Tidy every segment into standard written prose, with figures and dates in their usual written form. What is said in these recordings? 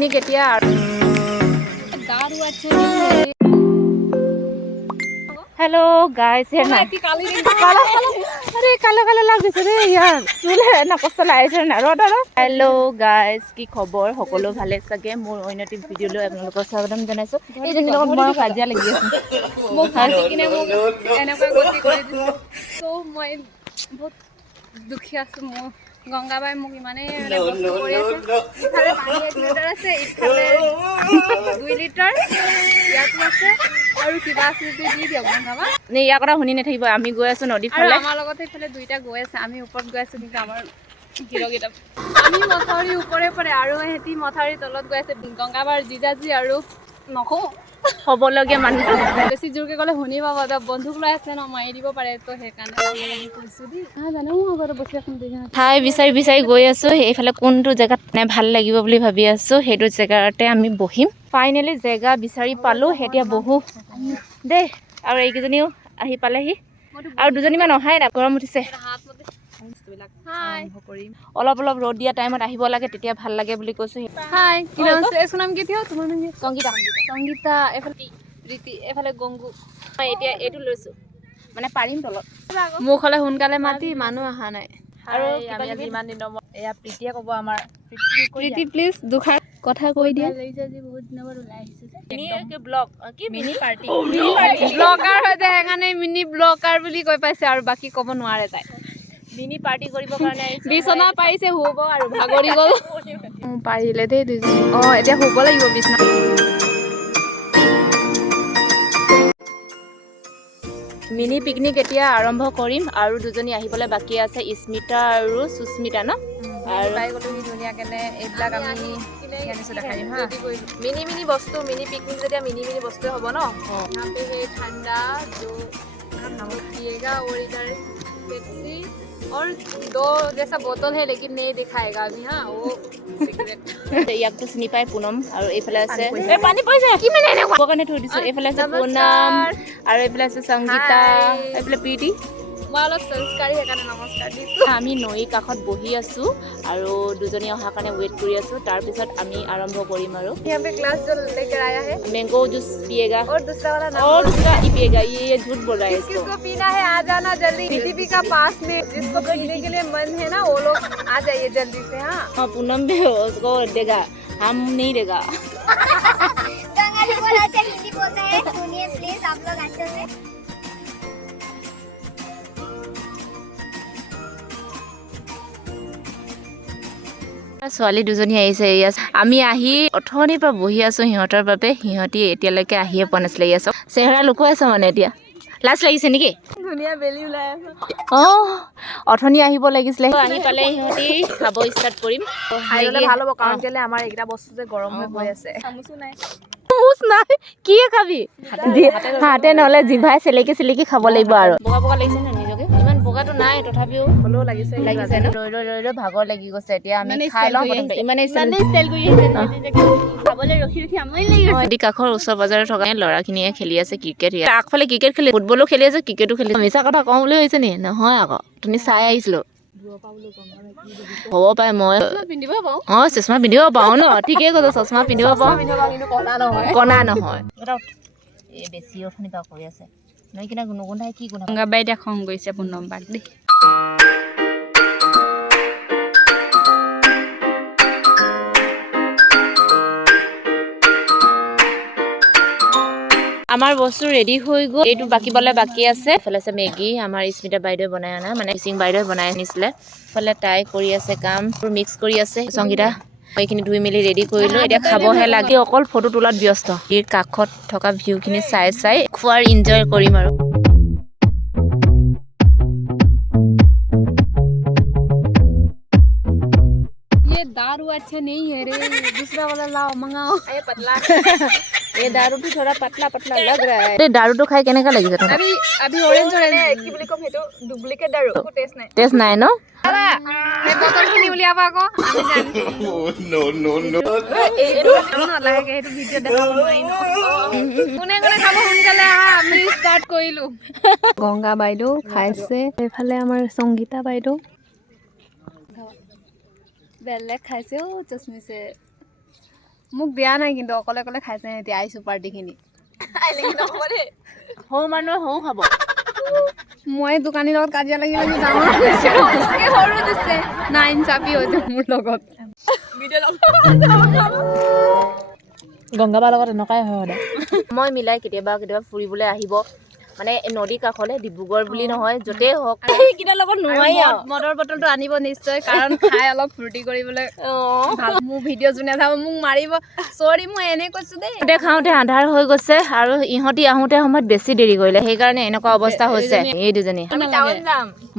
picnic এতিয়া hello guys हे ना अरे कालो कालो লাগিছে रे यार চুলে না কষ্ট লাগিছে না ৰড हेलो गाइस কি খবৰ সকলো ভালে চাগে মোৰ অন্যটি ভিডিঅ লৈ আপোনালোকক স্বাগতম জনাইছো এই যে লগত মই কাজিয়া লাগি আছে মোক ভালকে কিনে মোক এনেকুৱা গতি কৰি দিছে সো মই বহুত দুখী আছো মই গংগাবাই মোক ইমানে বস্তু কৰি আছে ইফালে পানী 1 লিটাৰ আছে ইফালে 2 লিটাৰ ইয়াত আছে আৰু কিবা আছে দি দিও গংগাবা নে ইয়া কথা শুনি নেথাকিব আমি গৈ আছো নদী ফালে আমাৰ লগতে ইফালে দুইটা গৈ আছে আমি ওপৰত গৈ আছো কিন্তু আমাৰ হিৰগিটা আমি মথাউৰি ওপৰে পৰে আৰু হেতি মথাউৰি তলত গৈ আছে গংগাবাৰ জিজাজি আৰু নখো হবলগীয়া মানুহটো বেছি জোৰকে গলে শুনি পাব তা বন্ধুক লৈ আছে ন মাৰি দিব পাৰে তো সেইকাৰণে আমি কৈছো দি জানো আগৰ বসি এখন দেখি ঠাই বিচাৰি বিচাৰি গৈ আছো এইফালে কোনটো জেগাত ভাল লাগিব বুলি ভাবি আছো সেইটো জেগাতে আমি বহিম ফাইনেলি জেগা বিচাৰি পালো এতিয়া বহু দে আৰু এইকেজনীও আহি পালেহি আৰু দুজনীমান অহাই না গৰম উঠিছে হাই অলপ অলপ ৰ'দ দিয়া টাইমত আহিব লাগে তেতিয়া ভাল লাগে বুলি কৈছো হাই কি নাম আছে এসো নাম কি থিও তোমাৰ নাম সংগীতা সংগীতা এফালে ৰীতি এফালে গংগু মই এতিয়া এটো লৈছো মানে পাৰিম তলত মুখলে হুনকালে মাতি মানুহ আহা নাই আৰু আমি আজি ইমান দিন এয়া প্ৰীতিয়ে ক'ব আমাৰ প্ৰীতি প্লিজ দুখাৰ কথা কৈ দিয়া লৈছে যে বহুত দিনৰ ওলাই আহিছে মিনি ব্লগ কি মিনি পাৰ্টি ব্লগাৰ হৈ যায় সেইকাৰণে মিনি ব্লগাৰ বুলি কৈ পাইছে আৰু বাকি ক'ব নোৱাৰে তাই মিনি পাৰ্টি কৰিব কাৰণে বিছনা পাইছে শুব আৰু ভাগৰি গ'ল পাৰিলে দেই দুজনী এতিয়া শুব লাগিব বিছনা মিনি পিকনিক এতিয়া আৰম্ভ কৰিম আৰু দুজনী আহিবলৈ বাকি আছে স্মিতা আৰু সুস্মিতা ন আৰু পাই গলো কি ধুনীয়া কেনে এইবিলাক আমি কিনিছো দেখাই দিম হা মিনি মিনি বস্তু মিনি পিকনিক যেতিয়া মিনি মিনি বস্তু হ'ব ন यहाँ पे है ठंडा जो हम पिएगा और इधर पेप्सी और 2 जैसा बोतल है लेकिन नहीं दिखाएगा अभी हां वो सिगरेट ইয়াক তো চিনি পাই পুনম আৰু এইফালে আছে এ পানী পইছে কি মানে এনে কোৱানে থৈ দিছো এইফালে আছে পুনম আৰু এইফালে আছে সংগীতা এইফালে প্ৰীতি মই অলপ সংস্কাৰী সেইকাৰণে নমস্কাৰ দিছো আমি নৈ কাষত বহি আছো আৰু দুজনী অহা কাৰণে ওয়েট কৰি আছো তাৰ পিছত আমি আৰম্ভ কৰিম আৰু यहाँ पे ग्लास जो लेकर आया है मैंगो जूस पिएगा और दूसरा वाला नाम और दूसरा ही पिएगा ये झूठ बोल रहा है किसको पीना है आ जाना जल्दी पीटीपी का पास में जिसको पीने के लिए मन है ना वो लोग आ जाइए जल्दी से हां पूनम भी उसको देगा हम नहीं देगा गंगा जी बहुत अच्छा हिंदी बोलते हैं सुनिए प्लीज आप लोग अच्छे से ছোৱালী দুজনী আহিছে ইয়াত আমি আহি অথনিৰ পৰা বহি আছো সিহঁতৰ বাবে সিহঁতি এতিয়ালৈকে আহিয়ে পোৱা নাছিলে ইয়াত চেহেৰা লুকুৱাই আছে মানে এতিয়া লাজ লাগিছে নেকি ধুনীয়া বেলি ওলাই আছে অথনি আহিব লাগিছিলে আহি পালে সিহঁতি খাব ষ্টাৰ্ট কৰিম খাইলে ভাল হ'ব কাৰণ কেলে আমাৰ এইটা বস্তু যে গৰম হৈ গৈ আছে চামুচু নাই কি খাবি হাতে নহলে জিভাই চেলেকি চেলেকি খাব লাগিব আৰু বগা বগা লাগিছে না নিজকে ইমান বগাটো নাই তথাপিও হলেও লাগিছে ন ৰৈ ভাগৰ লাগি গৈছে এতিয়া আমি খাই লওঁ ইমানে ষ্টাইল কৰি আহিছে খাবলৈ ৰখি ৰখি আমনি লাগি গৈছে নদী কাষৰ ওচৰ বজাৰত থকা ল'ৰাখিনিয়ে খেলি আছে ক্ৰিকেট আগফালে ক্ৰিকেট খেলি ফুটবলো খেলি আছে ক্ৰিকেটো খেলি মিছা কথা কওঁ বুলি হৈছে নি নহয় আকৌ তুমি চাই আহিছিলো হ'ব পাৰে মই চশমা পিন্ধিব পাওঁ ন ঠিকেই কৈছ চশমা পিন্ধিব পাওঁ কণা নহয় এই বেছি অথনি পৰা কৰি আছে নৈ কিনা গুণগুণাই কি গুণ গংগাবাই এতিয়া খং কৰিছে পুনম বাক দেই আমাৰ বস্তু ৰেডি হৈ গ'ল এইটো বাকিবলে বাকি আছে এফালে আছে মেগী আমাৰ স্মিতা বাইদেউ বনাই আনা মানে সিং বাইদেউ বনাই আনিছিলে এফালে তাই কৰি আছে কাম মিক্স কৰি আছে সংগীতা এইখিনি ধুই মেলি ৰেডি কৰিলো এতিয়া খাবহে লাগে অকল ফটো তোলাত ব্যস্ত এই কাষত থকা ভিউখিনি চাই চাই খোৱাৰ এনজয় কৰিম আৰু ये दारू अच्छा नहीं है रे दूसरा वाला लाओ मंगाओ ये पतला ये दारू भी थोड़ा पतला पतला लग रहा है दारू तो खाई केनेका লাগিছে তোমাক अभी ऑरेंज কি বুলি কম হেটো ডুপ্লিকেট দাৰু কো টেষ্ট নাই ন দাদা এই বটল খিনি উলিয়াবা আকৌ আমি জানি নো এইটো ন লাগে এইটো ভিডিও দেখাব নোৱাৰি ন কোনে কোনে খাব হুনকালে আহা আমি স্টাৰ্ট কৰিলো গংগা বাইদেউ খাইছে এফালে আমাৰ সংগীতা বাইদেউ বেলেগ খাইছে চশমি से মোক দিয়া নাই কিন্তু অকলে অকলে খাইছে এতিয়া আইছো পাৰ্টিখিনি সৰু মানুহে সৰু খাব মই দোকানীৰ লগত কাজিয়া লাগি লাগি ডাঙৰ সৰু দিছে নাইন চাপি হৈছে মোৰ লগত গংগাবাৰ লগত এনেকুৱাই হয় সদায় মই মিলাই কেতিয়াবা কেতিয়াবা ফুৰিবলৈ আহিব মানে নদী কাষলে ডিব্ৰুগড় বুলি নহয় য'তেই হওক এইকেইটাৰ লগত নোৱাৰি আৰু মদৰ বটলটো আনিব নিশ্চয় কাৰণ খাই অলপ ফূৰ্তি কৰিবলৈ মোৰ ভিডিঅ' যোনে চাব মোক মাৰিব চৰি মই এনে কৈছো দেই খাওঁতে আন্ধাৰ হৈ গৈছে আৰু ইহঁতি আহোঁতে সময়ত বেছি দেৰি কৰিলে সেইকাৰণে এনেকুৱা অৱস্থা হৈছে এই দুজনী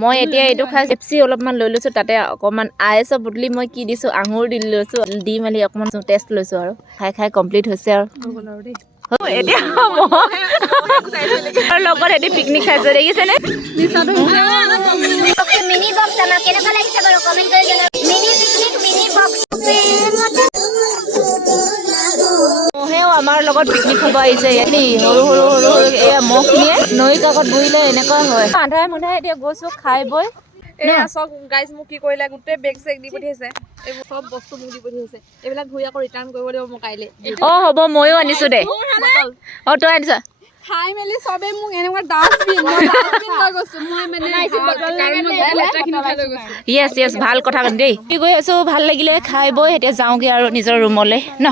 মই এতিয়া এইটো খাই পেপচি অলপমান লৈ লৈছোঁ তাতে অকণমান আইচৰ বুটলি মই কি দিছোঁ আঙুৰ দি লৈছোঁ দি মেলি অকণমান টেষ্ট লৈছোঁ আৰু খাই খাই কমপ্লিট হৈছে আৰু এতিয়া লগত এটি পিকনিক খাইছে দেখিছেনে মিনি বক্স আমাৰ কেনেকুৱা লাগিছে বাৰু কমেন্ট কৰি জনাব মিনি পিকনিক মিনি বক্স মহেও আমাৰ লগত পিকনিক খাব আহিছে সৰু সৰু সৰু সৰু এয়া মহখিনিয়ে নৈ কাষত বহিলে এনেকুৱা হয় আন্ধাৰে মুন্ধাৰে এতিয়া গৈছো খাই বৈ চব গাইজ মোক কি কৰিলে গোটেই বেগ চেগ দি পঠিয়াইছে এইবোৰ চব বস্তু মোক দি পঠিয়াইছে এইবিলাক ঘূৰি আকৌ ৰিটাৰ্ণ কৰিব দিব মোক কাইলৈ হ'ব ময়ো আনিছো দে তই আনিছ খাই মেলি চবে মোক এনেকুৱা ডাষ্টবিন লৈ গৈছো মই মানে য়েছ ভাল কথা দেই কি গৈ আছো ভাল লাগিলে খাই বৈ এতিয়া যাওঁগে আৰু নিজৰ ৰুমলৈ ন